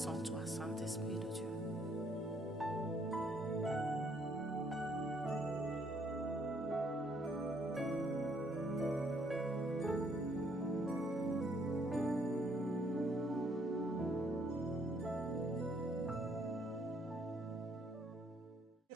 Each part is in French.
confiance en toi, Saint-Esprit de Dieu.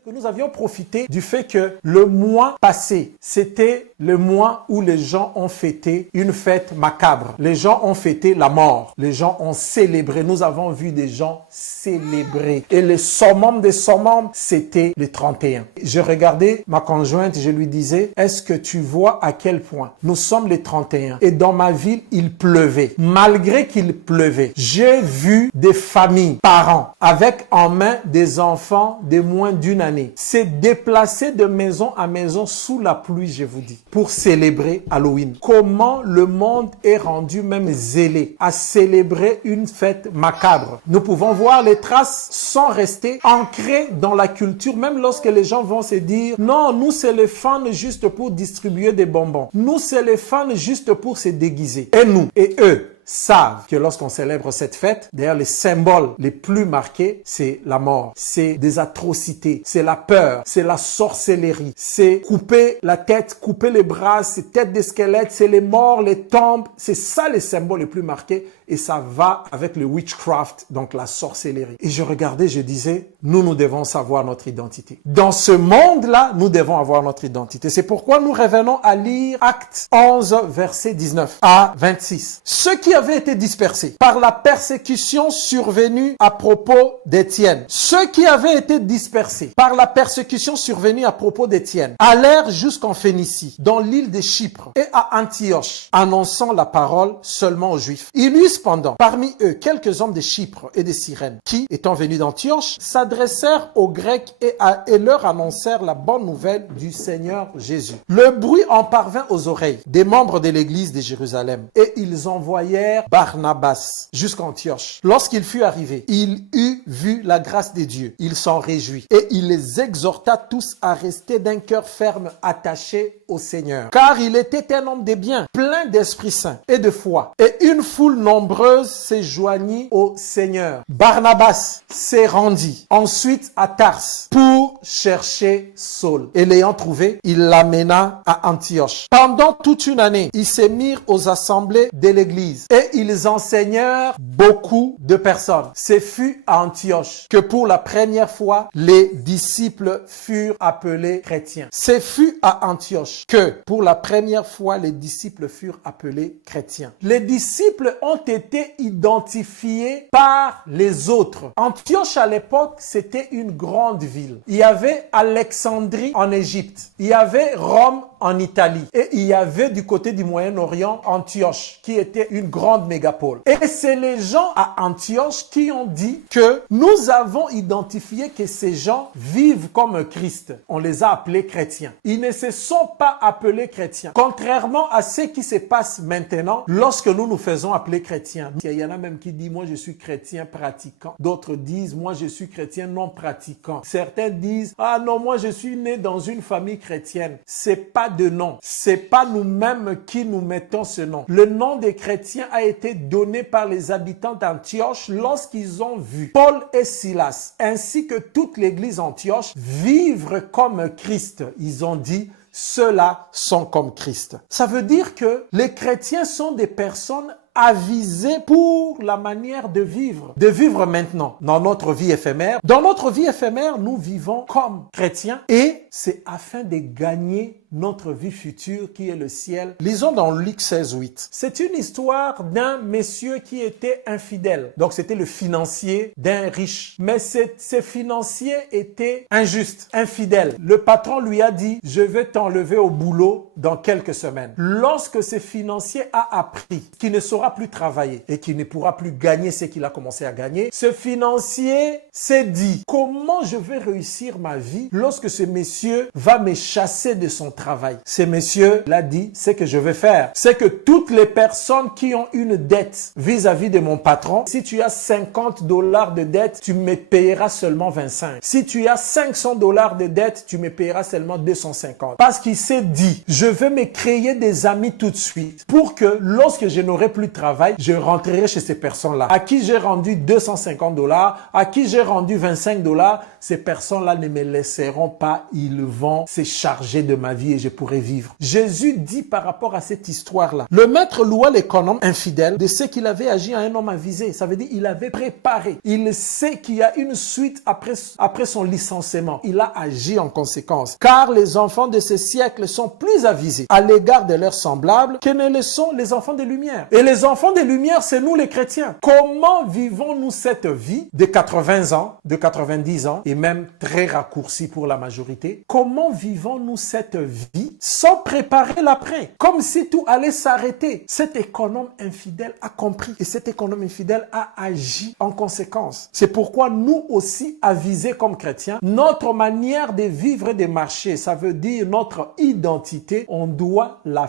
Que nous avions profité du fait que le mois passé, c'était le mois où les gens ont fêté une fête macabre. Les gens ont fêté la mort. Les gens ont célébré. Nous avons vu des gens célébrer. Et le summum des summums, c'était le 31. Je regardais ma conjointe, je lui disais, est-ce que tu vois à quel point nous sommes les 31 et dans ma ville, il pleuvait. Malgré qu'il pleuvait, j'ai vu des familles, parents, avec en main des enfants de moins d'une année, s'est déplacé de maison à maison sous la pluie, je vous dis, pour célébrer Halloween. Comment le monde est rendu même zélé à célébrer une fête macabre. Nous pouvons voir les traces sont restées ancrées dans la culture, même lorsque les gens vont se dire, non, nous c'est les fans juste pour distribuer des bonbons. Nous c'est les fans juste pour se déguiser. Et nous, et eux, savent que lorsqu'on célèbre cette fête, d'ailleurs les symboles les plus marqués, c'est la mort, c'est des atrocités, c'est la peur, c'est la sorcellerie, c'est couper la tête, couper les bras, c'est tête de squelette, c'est les morts, les tombes, c'est ça les symboles les plus marqués et ça va avec le witchcraft, donc la sorcellerie. Et je regardais, je disais, nous devons savoir notre identité. Dans ce monde-là, nous devons avoir notre identité. C'est pourquoi nous revenons à lire Actes 11, verset 19 à 26. Ceux qui avaient été dispersés par la persécution survenue à propos d'Étienne. Ceux qui avaient été dispersés par la persécution survenue à propos d'Étienne allèrent jusqu'en Phénicie, dans l'île de Chypre et à Antioche, annonçant la parole seulement aux Juifs. Il eut cependant parmi eux quelques hommes de Chypre et de Cyrène qui, étant venus d'Antioche, s'adressèrent aux Grecs et leur annoncèrent la bonne nouvelle du Seigneur Jésus. Le bruit en parvint aux oreilles des membres de l'église de Jérusalem et ils envoyèrent Barnabas jusqu'à Antioche. Lorsqu'il fut arrivé, il eut vu la grâce de Dieu. Il s'en réjouit et il les exhorta tous à rester d'un cœur ferme attaché au Seigneur. Car il était un homme de bien, plein d'Esprit Saint et de foi. Et une foule nombreuse se joignit au Seigneur. Barnabas s'est rendu ensuite à Tars pour chercher Saul. Et l'ayant trouvé, il l'amena à Antioche. Pendant toute une année, ils se mirent aux assemblées de l'église et ils enseignèrent beaucoup de personnes. Ce fut à Antioche que pour la première fois, les disciples furent appelés chrétiens. Ce fut à Antioche que pour la première fois, les disciples furent appelés chrétiens. Les disciples ont été identifiés par les autres. Antioche à l'époque, c'était une grande ville. Il y avait Alexandrie en Égypte. Il y avait Rome en Italie. Et il y avait du côté du Moyen-Orient Antioche, qui était une grande mégapole. Et c'est les gens à Antioche qui ont dit que nous avons identifié que ces gens vivent comme Christ. On les a appelés chrétiens. Ils ne se sont pas appelés chrétiens. Contrairement à ce qui se passe maintenant, lorsque nous nous faisons appeler chrétiens. Il y en a même qui disent, moi je suis chrétien pratiquant. D'autres disent, moi je suis chrétien non pratiquant. Certains disent, ah non, moi je suis né dans une famille chrétienne. C'est pas de nom. C'est pas nous-mêmes qui nous mettons ce nom. Le nom des chrétiens a été donné par les habitants d'Antioche lorsqu'ils ont vu Paul et Silas, ainsi que toute l'église Antioche, vivre comme Christ. Ils ont dit, ceux-là sont comme Christ. Ça veut dire que les chrétiens sont des personnes avisés pour la manière de vivre maintenant dans notre vie éphémère. Dans notre vie éphémère, nous vivons comme chrétiens et c'est afin de gagner notre vie future qui est le ciel. Lisons dans Luc 16, 8. C'est une histoire d'un monsieur qui était infidèle. Donc c'était le financier d'un riche. Mais ce financier était injuste, infidèle. Le patron lui a dit, je vais t'enlever au boulot dans quelques semaines. Lorsque ce financier a appris qu'il ne saura plus travailler et qu'il ne pourra plus gagner ce qu'il a commencé à gagner, ce financier s'est dit, comment je vais réussir ma vie lorsque ce monsieur va me chasser de son travail? travail. Ce monsieur l'a dit, ce que je vais faire, c'est que toutes les personnes qui ont une dette vis-à-vis de mon patron, si tu as $50 de dette, tu me payeras seulement 25. Si tu as $500 de dette, tu me payeras seulement 250. Parce qu'il s'est dit, je veux me créer des amis tout de suite pour que lorsque je n'aurai plus de travail, je rentrerai chez ces personnes-là. À qui j'ai rendu $250, à qui j'ai rendu $25, ces personnes-là ne me laisseront pas, ils vont se charger de ma vie et je pourrai vivre. Jésus dit par rapport à cette histoire-là, le maître loua l'économe infidèle de ce qu'il avait agi à un homme avisé. Ça veut dire il avait préparé. Il sait qu'il y a une suite après son licenciement. Il a agi en conséquence. Car les enfants de ce siècle sont plus avisés à l'égard de leurs semblables que ne le sont les enfants des Lumières. Et les enfants des Lumières, c'est nous les chrétiens. Comment vivons-nous cette vie de 80 ans, de 90 ans et même très raccourcie pour la majorité? Comment vivons-nous cette vie sans préparer l'après? Comme si tout allait s'arrêter. Cet économe infidèle a compris et cet économe infidèle a agi en conséquence. C'est pourquoi nous aussi, avisés comme chrétiens, notre manière de vivre et de marcher, ça veut dire notre identité, on doit la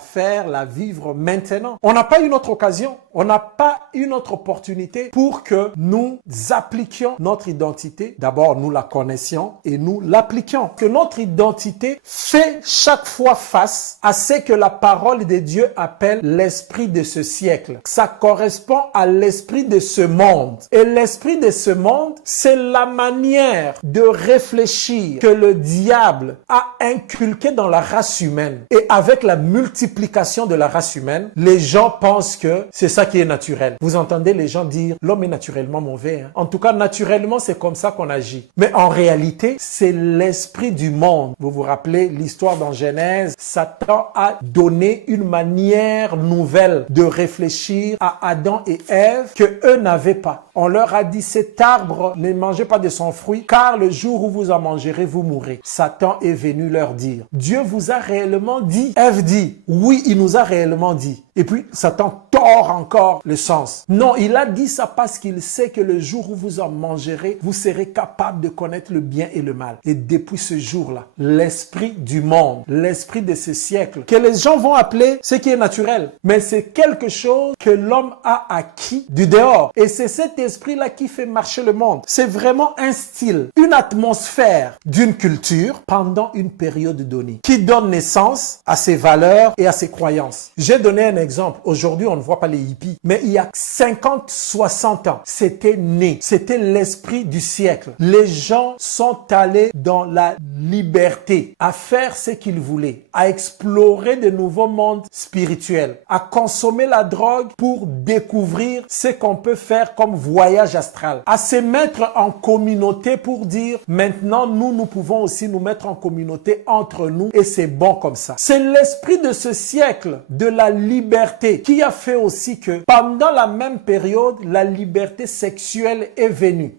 vivre maintenant. On n'a pas une autre occasion, on n'a pas une autre opportunité pour que nous appliquions notre identité. D'abord, nous la connaissions et nous l'appliquions. Que notre identité fait chaque fois face à ce que la parole de Dieu appelle l'esprit de ce siècle. Ça correspond à l'esprit de ce monde. Et l'esprit de ce monde, c'est la manière de réfléchir que le diable a inculqué dans la race humaine. Et avec la multiplication de la race humaine, les gens pensent que c'est ça qui est naturel. Vous entendez les gens dire, l'homme est naturellement mauvais. Hein? En tout cas, naturellement, c'est comme ça qu'on agit. Mais en réalité, c'est l'esprit du monde. Vous vous rappelez l'histoire dans Genèse, Satan a donné une manière nouvelle de réfléchir à Adam et Ève que eux n'avaient pas. On leur a dit, cet arbre, ne mangez pas de son fruit, car le jour où vous en mangerez, vous mourrez. Satan est venu leur dire, Dieu vous a réellement dit. Ève dit, oui, il nous a réellement dit. Et puis, Satan tord encore le sens. Non, il a dit ça parce qu'il sait que le jour où vous en mangerez, vous serez capable de connaître le bien et le mal. Et depuis ce jour-là, l'esprit du monde, l'esprit de ce siècle, que les gens vont appeler ce qui est naturel, mais c'est quelque chose que l'homme a acquis du dehors. Et c'est cet esprit-là qui fait marcher le monde. C'est vraiment un style, une atmosphère d'une culture pendant une période donnée, qui donne naissance à ses valeurs et à ses croyances. J'ai donné un exemple. Aujourd'hui, on ne voit pas les hippies, mais il y a 50, 60 ans, c'était né. C'était l'esprit du siècle. Les gens sont allés dans la liberté, à faire ce qu'ils voulaient, à explorer de nouveaux mondes spirituels, à consommer la drogue pour découvrir ce qu'on peut faire comme voyage astral, à se mettre en communauté pour dire maintenant nous pouvons aussi nous mettre en communauté entre nous et c'est bon comme ça. C'est l'esprit de ce siècle, de la liberté, qui a fait aussi que pendant la même période, la liberté sexuelle est venue.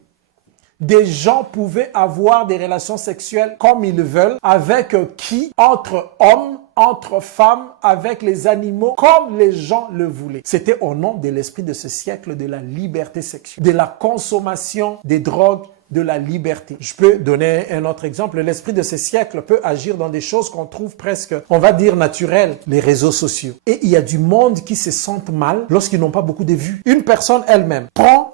Des gens pouvaient avoir des relations sexuelles comme ils veulent, avec qui, entre hommes, entre femmes, avec les animaux, comme les gens le voulaient. C'était au nom de l'esprit de ce siècle, de la liberté sexuelle, de la consommation des drogues, de la liberté. Je peux donner un autre exemple. L'esprit de ce siècle peut agir dans des choses qu'on trouve presque, on va dire, naturelles. Les réseaux sociaux. Et il y a du monde qui se sentent mal lorsqu'ils n'ont pas beaucoup de vues. Une personne elle-même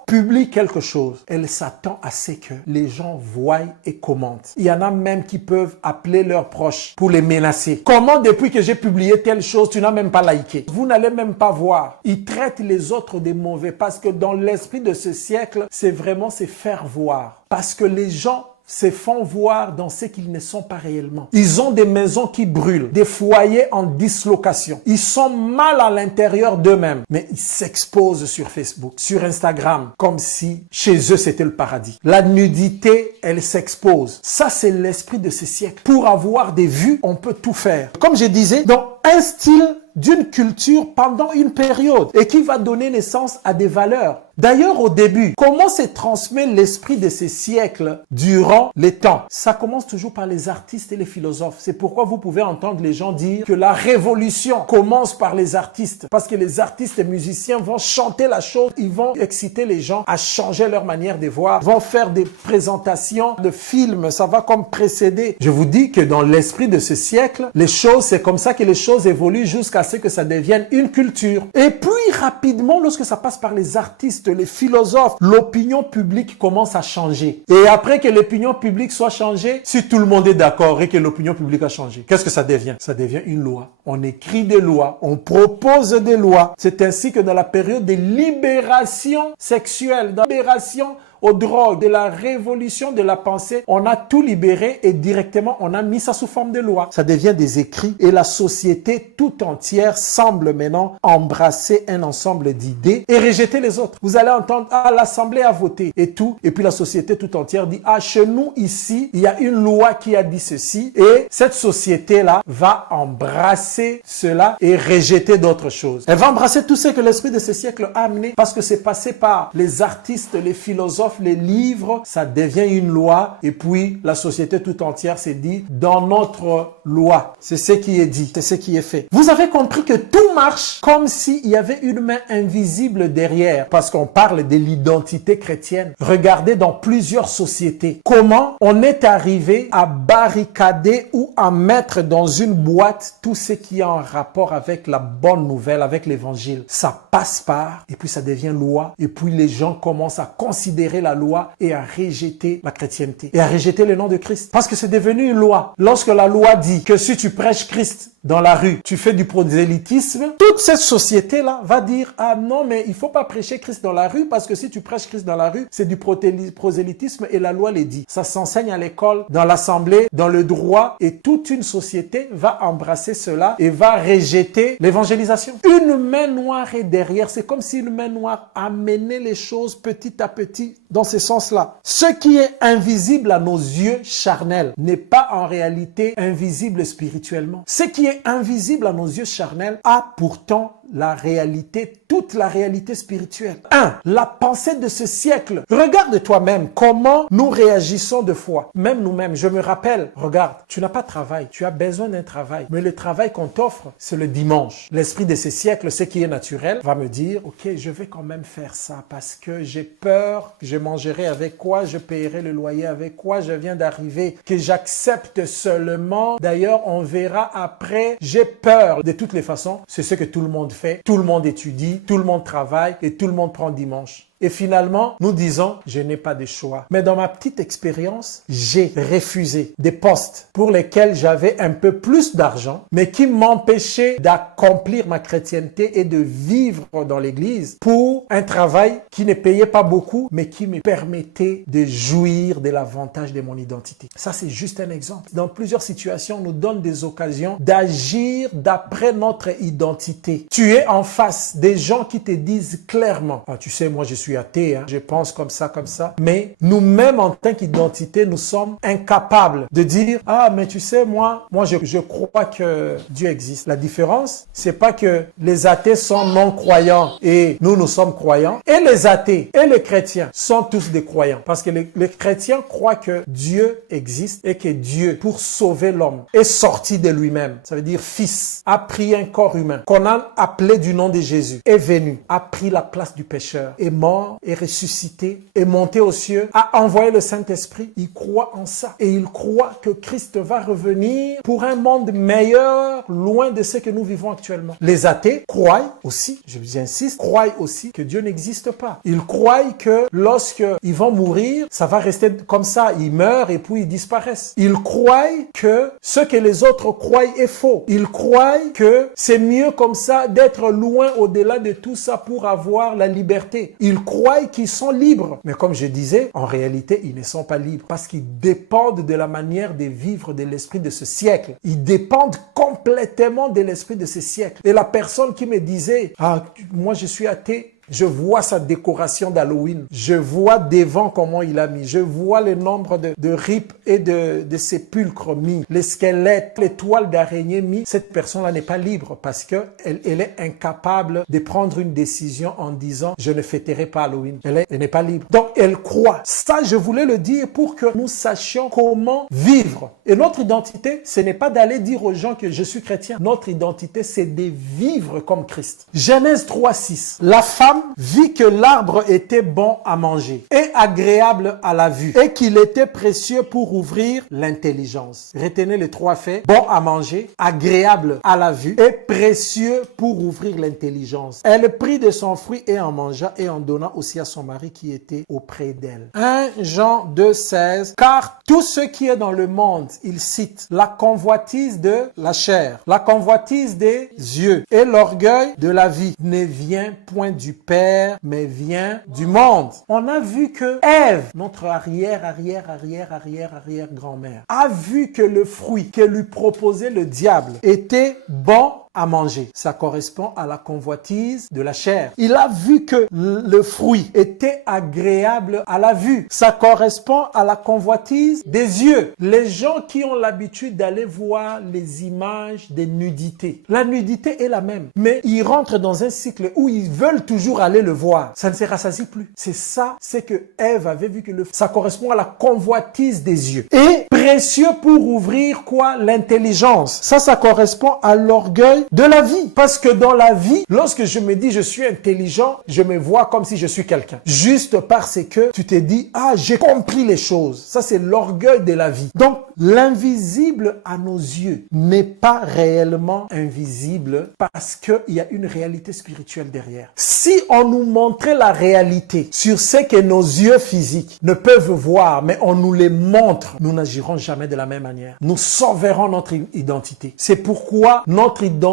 publie quelque chose. Elle s'attend à ce que les gens voient et commentent. Il y en a même qui peuvent appeler leurs proches pour les menacer. Comment depuis que j'ai publié telle chose, tu n'as même pas liké? Vous n'allez même pas voir. Ils traitent les autres des mauvais parce que dans l'esprit de ce siècle, c'est vraiment se faire voir. Parce que les gens se font voir dans ce qu'ils ne sont pas réellement. Ils ont des maisons qui brûlent, des foyers en dislocation. Ils sont mal à l'intérieur d'eux-mêmes, mais ils s'exposent sur Facebook, sur Instagram, comme si chez eux c'était le paradis. La nudité, elle s'expose. Ça, c'est l'esprit de ce siècle. Pour avoir des vues, on peut tout faire. Comme je disais, donc, un style d'une culture pendant une période et qui va donner naissance à des valeurs. D'ailleurs, au début, comment se transmet l'esprit de ces siècles durant les temps? Ça commence toujours par les artistes et les philosophes. C'est pourquoi vous pouvez entendre les gens dire que la révolution commence par les artistes. Parce que les artistes et musiciens vont chanter la chose, ils vont exciter les gens à changer leur manière de voir, vont faire des présentations de films, ça va comme précéder. Je vous dis que dans l'esprit de ce siècle, les choses, c'est comme ça que les choses évoluent jusqu'à ce que ça devienne une culture. Et puis rapidement, lorsque ça passe par les artistes, les philosophes, l'opinion publique commence à changer. Et après que l'opinion publique soit changée, si tout le monde est d'accord et que l'opinion publique a changé, qu'est-ce que ça devient? Ça devient une loi. On écrit des lois, on propose des lois. C'est ainsi que dans la période de libération sexuelle, de libération aux drogues, de la révolution de la pensée, on a tout libéré et directement on a mis ça sous forme de loi. Ça devient des écrits et la société tout entière semble maintenant embrasser un ensemble d'idées et rejeter les autres. Vous allez entendre, ah, l'Assemblée a voté et tout, et puis la société tout entière dit, ah, chez nous ici, il y a une loi qui a dit ceci et cette société-là va embrasser cela et rejeter d'autres choses. Elle va embrasser tout ce que l'esprit de ce siècle a amené parce que c'est passé par les artistes, les philosophes, les livres, ça devient une loi et puis la société tout entière s'est dit dans notre loi. C'est ce qui est dit, c'est ce qui est fait. Vous avez compris que tout marche comme s'il y avait une main invisible derrière parce qu'on parle de l'identité chrétienne. Regardez dans plusieurs sociétés comment on est arrivé à barricader ou à mettre dans une boîte tout ce qui est en rapport avec la bonne nouvelle, avec l'évangile. Ça passe par et puis ça devient loi et puis les gens commencent à considérer la loi et à rejeter la chrétienté et à rejeter le nom de Christ. Parce que c'est devenu une loi. Lorsque la loi dit que si tu prêches Christ dans la rue, tu fais du prosélytisme, toute cette société-là va dire, ah non, mais il faut pas prêcher Christ dans la rue parce que si tu prêches Christ dans la rue, c'est du prosélytisme et la loi les dit. Ça s'enseigne à l'école, dans l'assemblée, dans le droit et toute une société va embrasser cela et va rejeter l'évangélisation. Une main noire est derrière. C'est comme si une main noire amenait les choses petit à petit dans ce sens-là. Ce qui est invisible à nos yeux charnels n'est pas en réalité invisible spirituellement. Ce qui est invisible à nos yeux charnels a pourtant la réalité, toute la réalité spirituelle. 1. La pensée de ce siècle. Regarde toi-même comment nous réagissons de fois. Même nous-mêmes, je me rappelle, regarde, tu n'as pas de travail, tu as besoin d'un travail. Mais le travail qu'on t'offre, c'est le dimanche. L'esprit de ce siècle, ce qui est naturel, va me dire, ok, je vais quand même faire ça parce que j'ai peur, je mangerai avec quoi, je paierai le loyer avec quoi, je viens d'arriver, que j'accepte seulement. D'ailleurs, on verra après, j'ai peur. De toutes les façons, c'est ce que tout le monde fait. Tout le monde étudie, tout le monde travaille et tout le monde prend dimanche. Et finalement, nous disons, je n'ai pas de choix. Mais dans ma petite expérience, j'ai refusé des postes pour lesquels j'avais un peu plus d'argent, mais qui m'empêchaient d'accomplir ma chrétienté et de vivre dans l'église pour un travail qui ne payait pas beaucoup, mais qui me permettait de jouir de l'avantage de mon identité. Ça, c'est juste un exemple. Dans plusieurs situations, on nous donne des occasions d'agir d'après notre identité. Tu es en face des gens qui te disent clairement, ah, tu sais, moi, je suis athée, hein, je pense comme ça, mais nous-mêmes en tant qu'identité, nous sommes incapables de dire, ah, mais tu sais, moi je crois que Dieu existe. La différence, c'est pas que les athées sont non-croyants et nous sommes croyants, et les athées et les chrétiens sont tous des croyants, parce que les chrétiens croient que Dieu existe et que Dieu, pour sauver l'homme, est sorti de lui-même. Ça veut dire fils, a pris un corps humain, qu'on a appelé du nom de Jésus, est venu, a pris la place du pécheur, est mort, est ressuscité, est monté aux cieux, a envoyé le Saint-Esprit. Il croit en ça. Et il croit que Christ va revenir pour un monde meilleur, loin de ce que nous vivons actuellement. Les athées croient aussi, j'insiste, croient aussi que Dieu n'existe pas. Ils croient que lorsqu'ils vont mourir, ça va rester comme ça. Ils meurent et puis ils disparaissent. Ils croient que ce que les autres croient est faux. Ils croient que c'est mieux comme ça d'être loin au-delà de tout ça pour avoir la liberté. Ils croient qu'ils sont libres. Mais comme je disais, en réalité, ils ne sont pas libres parce qu'ils dépendent de la manière de vivre de l'esprit de ce siècle. Ils dépendent complètement de l'esprit de ce siècle. Et la personne qui me disait, ah, moi je suis athée, Je vois sa décoration d'Halloween. Je vois devant comment il a mis. Je vois le nombre de ripes et de sépulcres mis. Les squelettes, les toiles d'araignée mis. Cette personne-là n'est pas libre parce qu'elle est incapable de prendre une décision en disant « je ne fêterai pas Halloween ». Elle n'est pas libre. Donc, elle croit. Ça, je voulais le dire pour que nous sachions comment vivre. Et notre identité, ce n'est pas d'aller dire aux gens que je suis chrétien. Notre identité, c'est de vivre comme Christ. Genèse 3:6. La femme vit que l'arbre était bon à manger et agréable à la vue et qu'il était précieux pour ouvrir l'intelligence. Retenez les trois faits. Bon à manger, agréable à la vue et précieux pour ouvrir l'intelligence. Elle prit de son fruit et en mangea et en donna aussi à son mari qui était auprès d'elle. 1 Jean 2:16. Car tout ce qui est dans le monde, il cite la convoitise de la chair, la convoitise des yeux et l'orgueil de la vie ne vient point du Père, mais vient du monde. On a vu que Ève, notre arrière-grand-mère, a vu que le fruit que lui proposait le diable était bon à manger. Ça correspond à la convoitise de la chair. Il a vu que le fruit était agréable à la vue. Ça correspond à la convoitise des yeux. Les gens qui ont l'habitude d'aller voir les images des nudités. La nudité est la même, mais ils rentrent dans un cycle où ils veulent toujours aller le voir. Ça ne se rassasie plus. C'est ça, c'est que Ève avait vu que ça correspond à la convoitise des yeux. Et précieux pour ouvrir quoi? L'intelligence. Ça correspond à l'orgueil de la vie. Parce que dans la vie, lorsque je me dis je suis intelligent, je me vois comme si je suis quelqu'un. Juste parce que tu te dis, ah, j'ai compris les choses. Ça, c'est l'orgueil de la vie. Donc, l'invisible à nos yeux n'est pas réellement invisible parce qu'il y a une réalité spirituelle derrière. Si on nous montrait la réalité sur ce que nos yeux physiques ne peuvent voir, mais on nous les montre, nous n'agirons jamais de la même manière. Nous sauverons notre identité. C'est pourquoi notre identité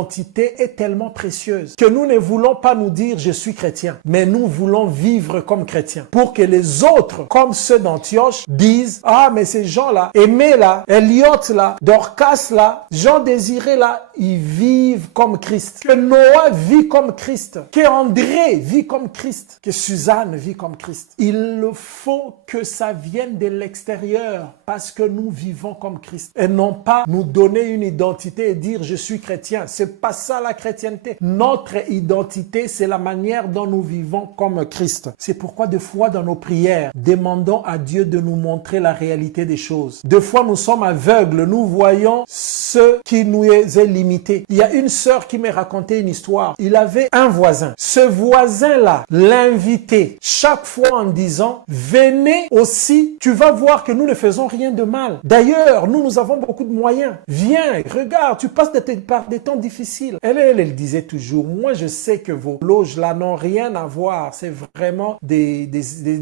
est tellement précieuse que nous ne voulons pas nous dire je suis chrétien, mais nous voulons vivre comme chrétiens pour que les autres, comme ceux d'Antioche, disent ah mais ces gens-là, Aimé là, Elliot là, Dorcas là, Jean Désiré là, ils vivent comme Christ. Que Noah vit comme Christ, que André vit comme Christ, que Suzanne vit comme Christ. Il faut que ça vienne de l'extérieur parce que nous vivons comme Christ et non pas nous donner une identité et dire je suis chrétien. C'est pas ça la chrétienté. Notre identité, c'est la manière dont nous vivons comme Christ. C'est pourquoi des fois dans nos prières, demandons à Dieu de nous montrer la réalité des choses. Des fois nous sommes aveugles, nous voyons ce qui nous est limité. Il y a une sœur qui m'a raconté une histoire. Il avait un voisin. Ce voisin-là l'invitait chaque fois en disant venez aussi, tu vas voir que nous ne faisons rien de mal. D'ailleurs, nous avons beaucoup de moyens. Viens, regarde, tu passes par des temps difficiles. Elle disait toujours, moi je sais que vos loges là n'ont rien à voir. C'est vraiment des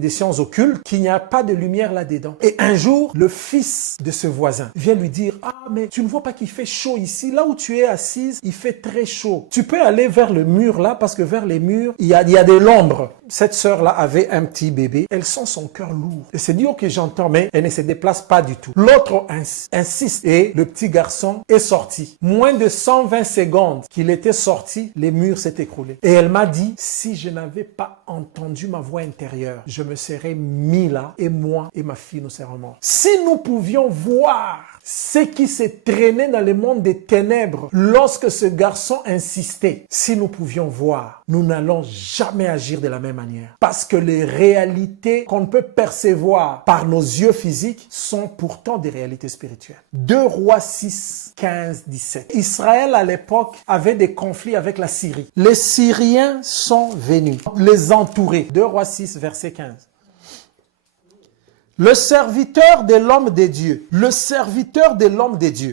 sciences occultes, qu'il n'y a pas de lumière là-dedans. Et un jour, le fils de ce voisin vient lui dire, ah mais tu ne vois pas qu'il fait chaud ici, là où tu es assise, il fait très chaud. Tu peux aller vers le mur là, parce que vers les murs, il y a de l'ombre. Cette sœur-là avait un petit bébé. Elle sent son cœur lourd. Elle s'est dit, ok, j'entends, mais elle ne se déplace pas du tout. L'autre insiste et le petit garçon est sorti. Moins de 120 secondes qu'il était sorti, les murs s'est écroulés. Et elle m'a dit, si je n'avais pas entendu ma voix intérieure, je me serais mis là et moi et ma fille nous serions morts. Si nous pouvions voir ce qui s'est traîné dans le monde des ténèbres lorsque ce garçon insistait, si nous pouvions voir, nous n'allons jamais agir de la même manière. Parce que les réalités qu'on peut percevoir par nos yeux physiques sont pourtant des réalités spirituelles. 2 Rois 6, 15, 17. Israël à l'époque avait des conflits avec la Syrie. Les Syriens sont venus les entourer. 2 Rois 6, verset 15. Le serviteur de l'homme de Dieu,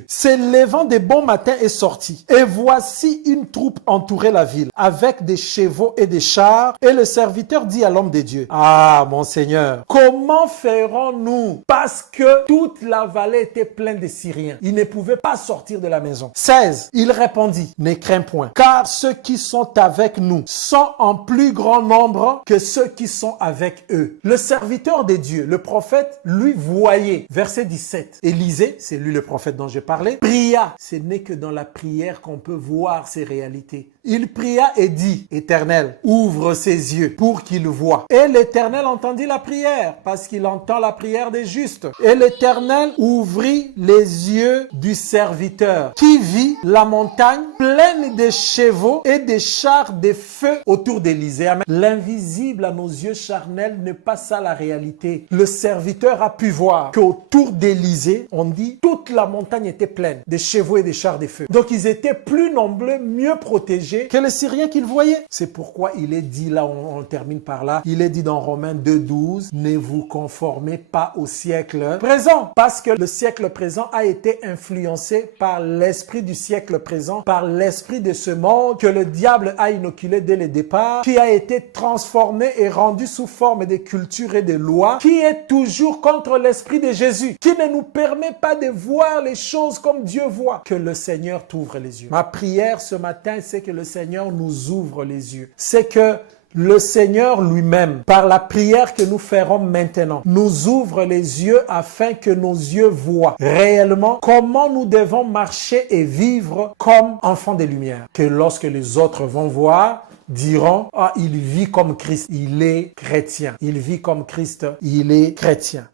se levant de bon matin est sorti. Et voici une troupe entourait la ville, avec des chevaux et des chars. Et le serviteur dit à l'homme de Dieu, ah, mon Seigneur, comment ferons-nous? Parce que toute la vallée était pleine de Syriens. Ils ne pouvaient pas sortir de la maison. 16. Il répondit, ne crains point, car ceux qui sont avec nous sont en plus grand nombre que ceux qui sont avec eux. Le serviteur de Dieu, le prophète, lui voyait. Verset 17. Élisée, c'est lui le prophète dont je parlais, pria. Ce n'est que dans la prière qu'on peut voir ces réalités. Il pria et dit, Éternel, ouvre ses yeux pour qu'il voie. Et l'Éternel entendit la prière, parce qu'il entend la prière des justes. Et l'Éternel ouvrit les yeux du serviteur, qui vit la montagne pleine de chevaux et des chars de feu autour d'Élysée. L'invisible à nos yeux charnels n'est pas ça la réalité. Le serviteur a pu voir qu'autour d'Élysée, on dit, toute la montagne était pleine de chevaux et des chars de feu. Donc ils étaient plus nombreux, mieux protégés que les Syriens qu'ils voyaient. C'est pourquoi il est dit, là on termine par là, il est dit dans Romains 2,12, ne vous conformez pas au siècle présent. Parce que le siècle présent a été influencé par l'esprit du siècle présent, par l'esprit de ce monde que le diable a inoculé dès le départ, qui a été transformé et rendu sous forme de culture et de lois, qui est toujours contre l'esprit de Jésus, qui ne nous permet pas de voir les choses comme Dieu voit. Que le Seigneur t'ouvre les yeux. Ma prière ce matin, c'est que le Seigneur nous ouvre les yeux. C'est que le Seigneur lui-même, par la prière que nous ferons maintenant, nous ouvre les yeux afin que nos yeux voient réellement comment nous devons marcher et vivre comme enfants des lumières. Que lorsque les autres vont voir, diront, ah, il vit comme Christ, il est chrétien. Il vit comme Christ, il est chrétien.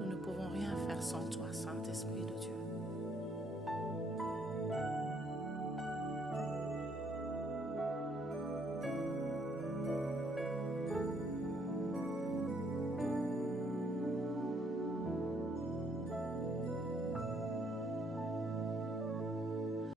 Nous ne pouvons rien faire sans toi, Saint-Esprit de Dieu.